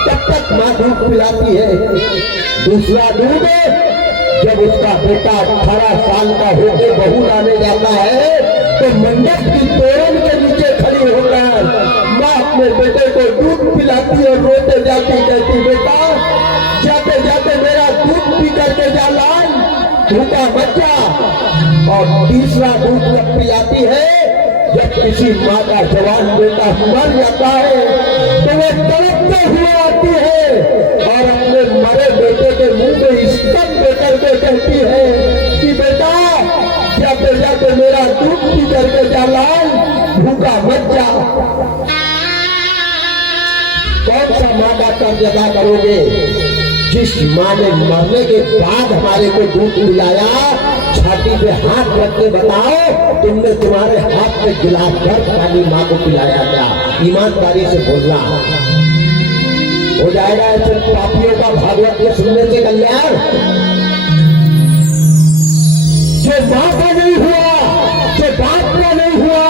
तब तक माँ दूध पिलाती है। दूसरा दूध जब उसका बेटा 18 साल का होकर बहू लाने जाता है, तो मंडप की तोरण के नीचे खड़ी होकर माँ अपने बेटे को दूध पिलाती और रोते जाती, कहती बेटा जाते जाते मेरा दूध पी करके जा लाल, भूखा मत जा। और तीसरा दूध जब पिलाती है, जब किसी माँ का जवान बेटा मर जाता है तो वो तड़पते हुए आती है और अपने मरे बेटे के मुंह में स्तन देकर के कहती है कि बेटा जाते जाते मेरा दूध पी करके जा लाल, भूखा मत जा। कौन सा माँ का कर्ज अदा करोगे? जिस माँ ने मरने के बाद हमारे को दूध पिलाया, छाती पे हाथ रख के बताओ तुमने तुम्हारे हाथ में गिलास भर पानी माँ को पिलाया क्या? ईमानदारी से बोलना। हो जाएगा ऐसे पापियों का भागवत के सुनने से कल्याण। जो माँ का नहीं हुआ, जो बाप का नहीं हुआ,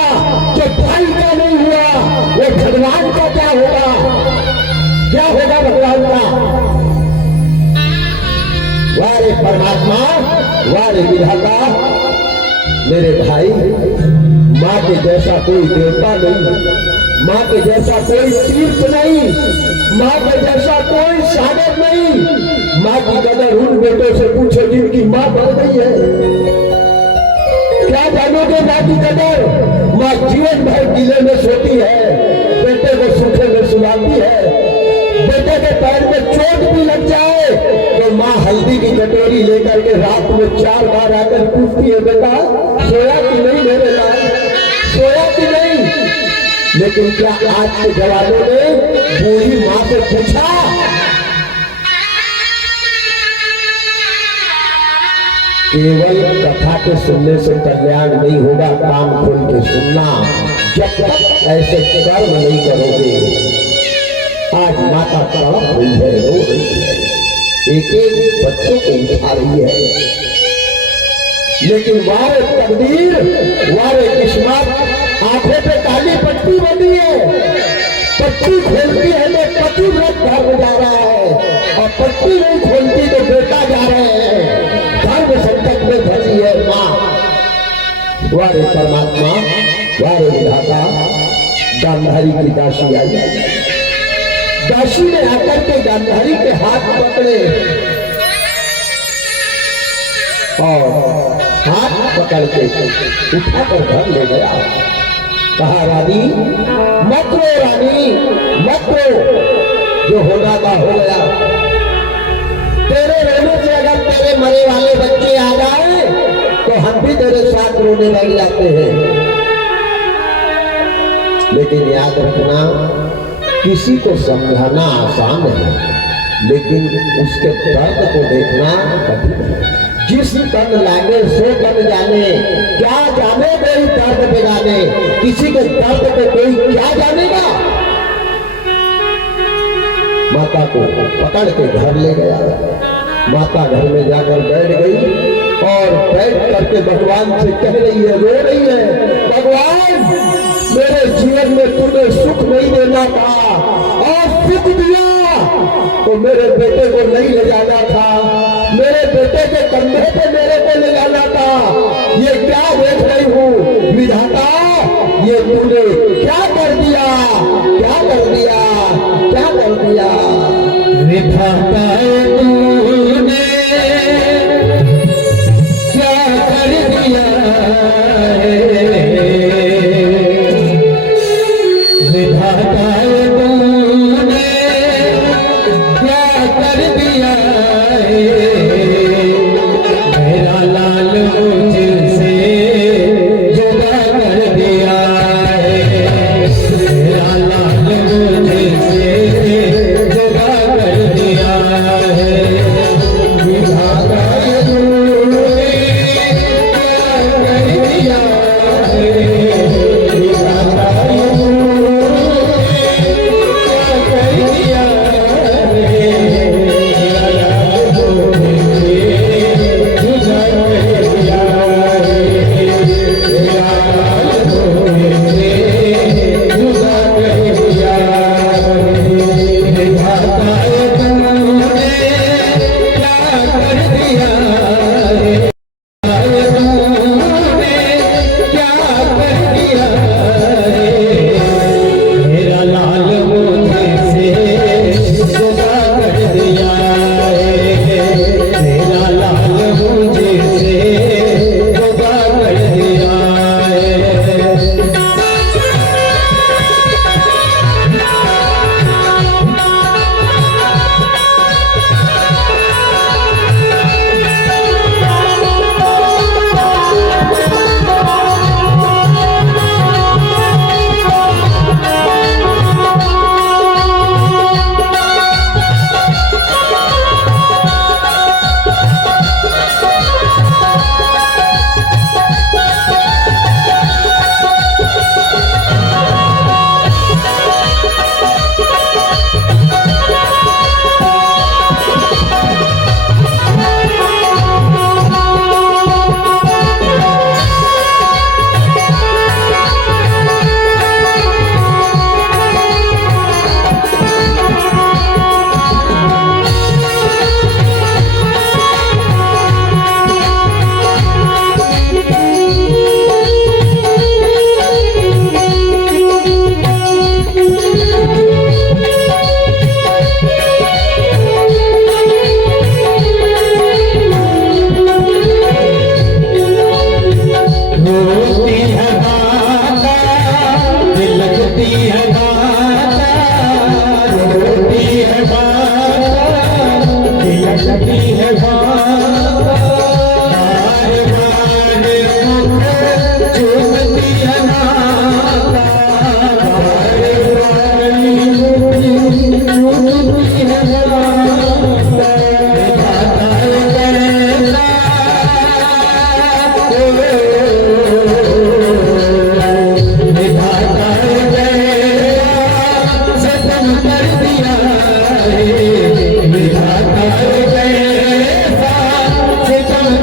जो भाई का नहीं हुआ, वो भगवान का क्या होगा? क्या होगा भगवान का? वारे परमात्मा, वारे विधाता। मेरे भाई, माँ के जैसा कोई देवता नहीं, माँ के जैसा कोई तीर्थ नहीं, माँ के जैसा कोई सागर नहीं। माँ की कदर उन बेटों से पूछो जिनकी माँ मर गई है। क्या जानोगे माँ की कदर? माँ जीवन भर किले में सोती है, बेटे को सूखे में सुलाती है। बेटे के पैर में चोट भी लग जाए तो माँ हल्दी की कटोरी लेकर के रात में 4 बार आकर पूछती है बेटा सोया कि नहीं मेरे लाल, सोया कि नहीं? लेकिन क्या आज के जवानों ने बूढ़ी माँ से पूछा? केवल कथा के सुनने से कल्याण नहीं होगा, कान खोल के सुनना। जब तक ऐसे कर्म नहीं करोगे, आज माता तड़प रही है, रो रही है, एक एक बच्चों को उठा रही है, लेकिन वारे तकदीर, वारे किस्मत, आंखों पे काली पट्टी बनी है। पट्टी खोलती है तो पतिव्रत धर्म जा रहा है, और पट्टी नहीं खोलती तो बेटा जा रहे हैं। धर्म संकट में फंसी है माँ। वारे परमात्मा, वारे विधाता। गांधारी की दासी आई, दासी ने आकर के गांधारी के हाथ पकड़े और हाथ पकड़ के उठाकर घर ले गया। कहा रानी मत रो, रानी मत रो, जो होना था हो गया। तेरे रोने से अगर तेरे मरे वाले बच्चे आ जाए तो हम भी तेरे साथ रोने लग जाते हैं। लेकिन याद रखना, किसी को समझाना आसान है, लेकिन उसके दर्द को देखना कठिन है। जिस तन लागे सो तन जाने, क्या जाने कोई दर्द बेगाने। किसी के दर्द को कोई क्या जानेगा? माता को पकड़ के घर ले गया। माता घर में जाकर बैठ गई और बैठ करके भगवान से कह रही है, रो रही है, भगवान मेरे जीवन में तूने सुख नहीं देना था और सुख दिया तो मेरे बेटे को नहीं ले जाना था, मेरे बेटे के कंधे पे मेरे को ले जाना था। ये क्या देख रही हूँ विधाता, ये तूने क्या कर दिया, क्या कर दिया, क्या कर दिया? विधाता तूने क्या कर दिया है, विधाता तूने क्या कर दिया है।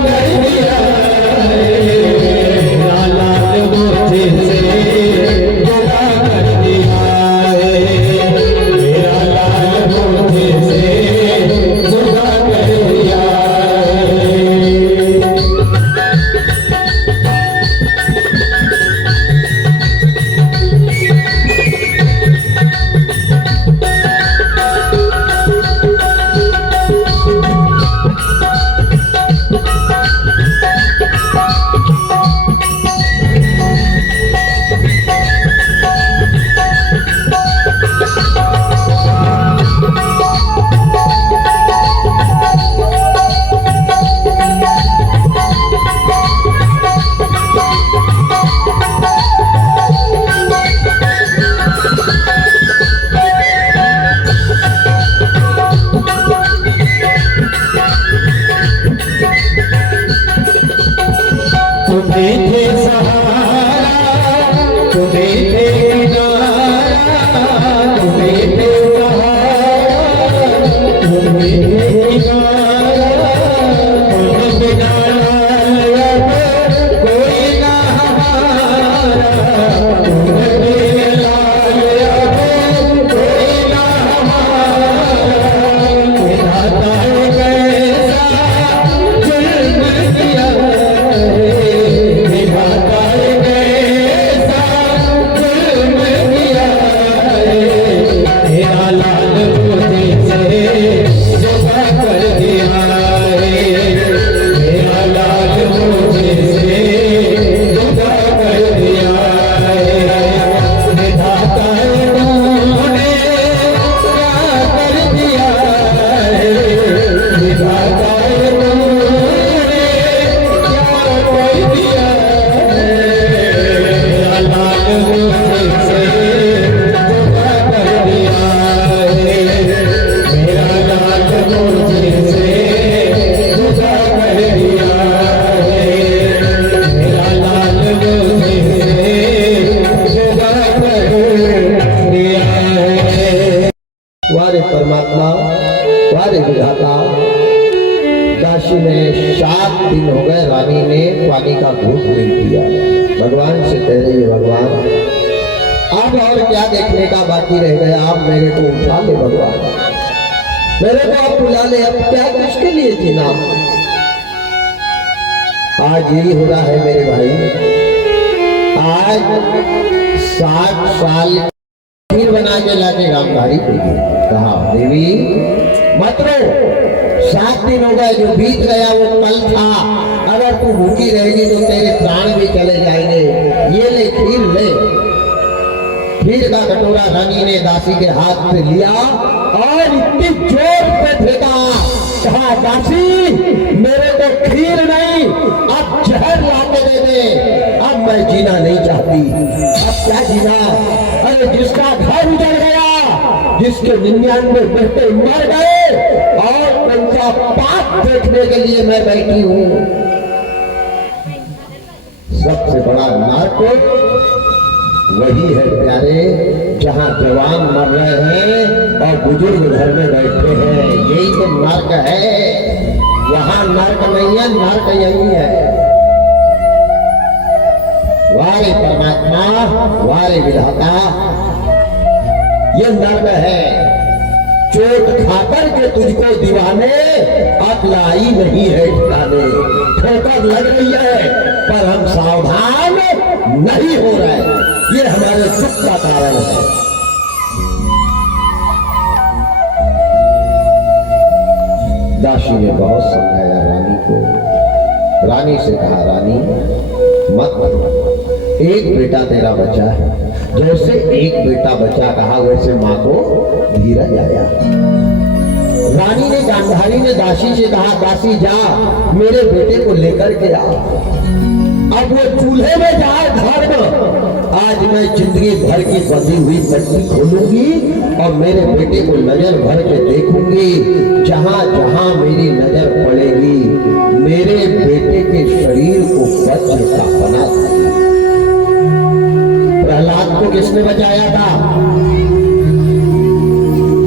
कर दिया मेरा लाल मुझसे जुदा कर दिया मेरा लाल मुझसे जुदा कर दिया तुम्हें थे सहारा तुम्हें थे किनारा तुम्हें थे सहारा तुम्हें थे किनारा तुम बिना अब कोई ना हमारा तुम बिना अब कोई ना हमारा विधाता कैसा जुल्म किया मेरा लाल मुझसे जुदा कर दिया मेरा लाल मुझसे जुदा कर दिया विधाता ने क्या कर दिया विधाता ने क्या कर दिया मेरा लाल मुझसे जुदा कर दिया मेरा लाल मुझसे जुदा कर दिया मेरा लाल मुझसे जुदा कर दिया वारे परमात्मा वारे विधाता दासी ने 7 दिन हो गए रानी ने पानी का घूंट नहीं पिया भगवान से कह रही है भगवान अब और क्या देखने का बाकी रह गया आप मेरे को उठा ले भगवान मेरे को आप बुला ले अब क्या किसके लिए जीना आज यही हो रहा है मेरे भाई आज 60 साल खीर बना के लाके गांधारी को दी कहा देवी मत रो 7 दिन हो गए जो बीत गया वो कल था अगर तू भूखी रहेगी तो तेरे प्राण भी चले जाएंगे ये ले खीर ले खीर का कटोरा रानी ने दासी के हाथ से लिया और इतनी जोर से फेंका कहा दासी मेरे को खीर नहीं अब जहर लाके दे दे अब मैं जीना नहीं चाहती अब क्या जीना अरे जिसका घर उजड़ गया जिसके 99 बेटे मर गए और उनका पाप देखने के लिए मैं बैठी हूँ सबसे बड़ा नरक वही है प्यारे जहाँ जवान मर रहे हैं और बुजुर्ग घर में बैठे हैं यही तो नरक है यहाँ नरक नहीं है नरक यही है वारे परमात्मा वारे विधाता ये नरक है चोट खाकर के तुझको दीवाने अकलाई नहीं है ठिकाने ठोकर लग रही है पर हम सावधान नहीं हो रहे ये हमारे दुख का कारण है दासी ने बहुत समझाया रानी को रानी से कहा रानी मत एक बेटा तेरा बचा है जैसे एक बेटा बचा कहा वैसे माँ को धीरज आया रानी ने गांधारी ने दासी से कहा दासी जा मेरे बेटे को लेकर के आ अब वो चूल्हे में जाए धर्म आज मैं जिंदगी भर की बंधी हुई पट्टी खोलूंगी और मेरे बेटे को नजर भर के देखूंगी जहां जहां मेरी नजर पड़ेगी मेरे बेटे के शरीर को वज्र का बना दूंगी प्रहलाद को किसने बचाया था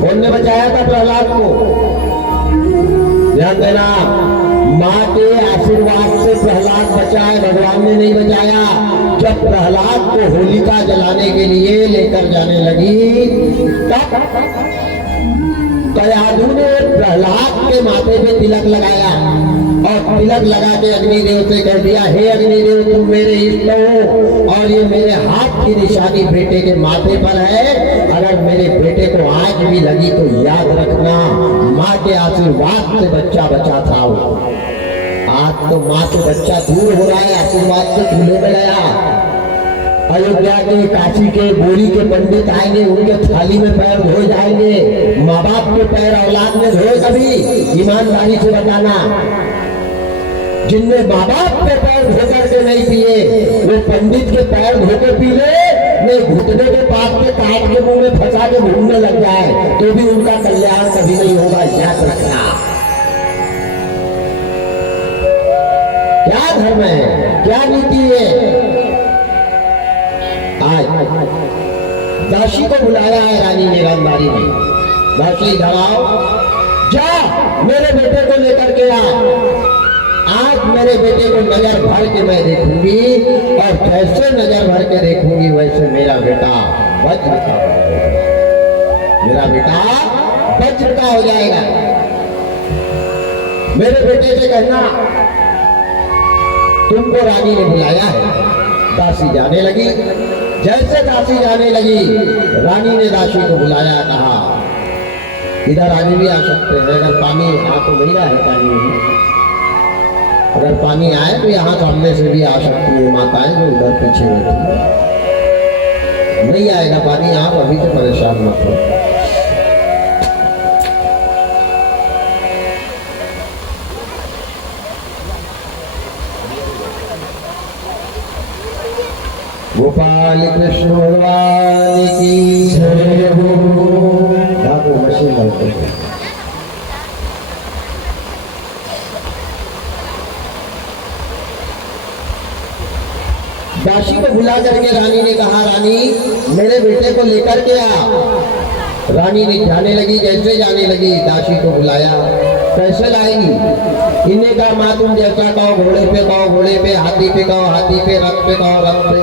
कौन ने बचाया था प्रहलाद को ध्यान देना माँ के आशीर्वाद से प्रहलाद बचा है, भगवान ने नहीं बचाया। जब प्रहलाद को होलिका जलाने के लिए लेकर जाने लगी तब कयाधु ने प्रहलाद के माथे पे तिलक लगाया और तिलक लगा के अग्निदेव से कह दिया, हे अग्निदेव तुम मेरे इष्ट हो और ये मेरे हाथ की निशानी बेटे के माथे पर है। अगर मेरे बेटे को आज भी लगी तो याद रखना माँ के आशीर्वाद से बच्चा बचा था। आज तो माँ से बच्चा दूर हो रहा है, आशीर्वाद से झूले में गया। अयोध्या के, काशी के, बोरी के पंडित आएंगे, उनके थाली में पैर धोए जाएंगे। माँ बाप के पैर औलाद ने धोए कभी? ईमानदारी से बताना। जिनने माँ बाप के पैर धो करके नहीं पिए वो पंडित के पैर धो के पी ले, नहीं घुटने के पास के काट के मुंह में फंसा के घूमने लग जाए तो भी उनका कल्याण कभी नहीं होगा, याद रखना। क्या धर्म है, क्या नीति है? आज दासी को बुलाया है रानी ने रामबारी में। दासी इधर आओ, जा मेरे बेटे को लेकर के आ। आज मेरे बेटे को नजर भर के मैं देखूंगी और जैसे नजर भर के देखूंगी वैसे मेरा बेटा वज्र का हो जाएगा। मेरा बेटा वज्र का हो जाएगा। मेरे बेटे से कहना तुमको रानी ने बुलाया है। दासी जाने लगी। जैसे दासी जाने लगी रानी ने दासी को बुलाया, कहा इधर आगे भी आ सकते हैं, अगर पानी आ तो नहीं रहा है पानी में, अगर पानी आए तो यहाँ सामने से भी आ सकती है माताएं जो उधर पीछे बैठी। नहीं आएगा पानी, आप अभी तो परेशान मत हो। गोपाल कृष्ण भगवान की जय हो। बाबू मशीन बनते हैं। दासी को बुला करके रानी ने कहा, रानी मेरे बेटे को लेकर के आ। रानी ने जाने लगी। जैसे जाने लगी दासी को बुलाया। कैसे लाएगी? इन्हें कहा माँ तुम जैसा कहो, घोड़े पे कहो घोड़े पे, हाथी पे कहो हाथी पे, रथ पे कहो रथ पे।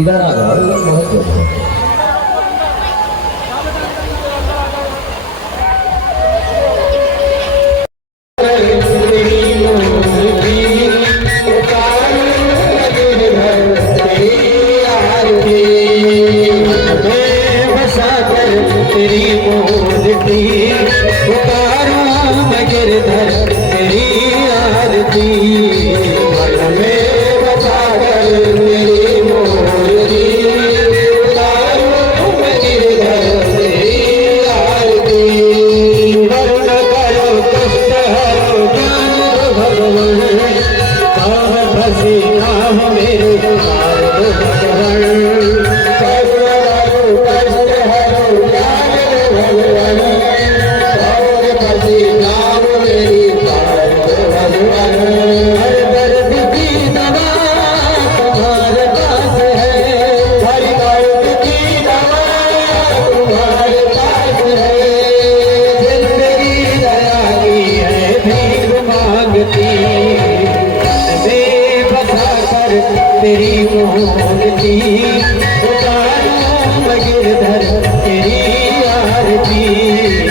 इधर आ जाओ, बहुत तेरी मोहब्बती उतारूं मैं गिरधर तेरी आरती।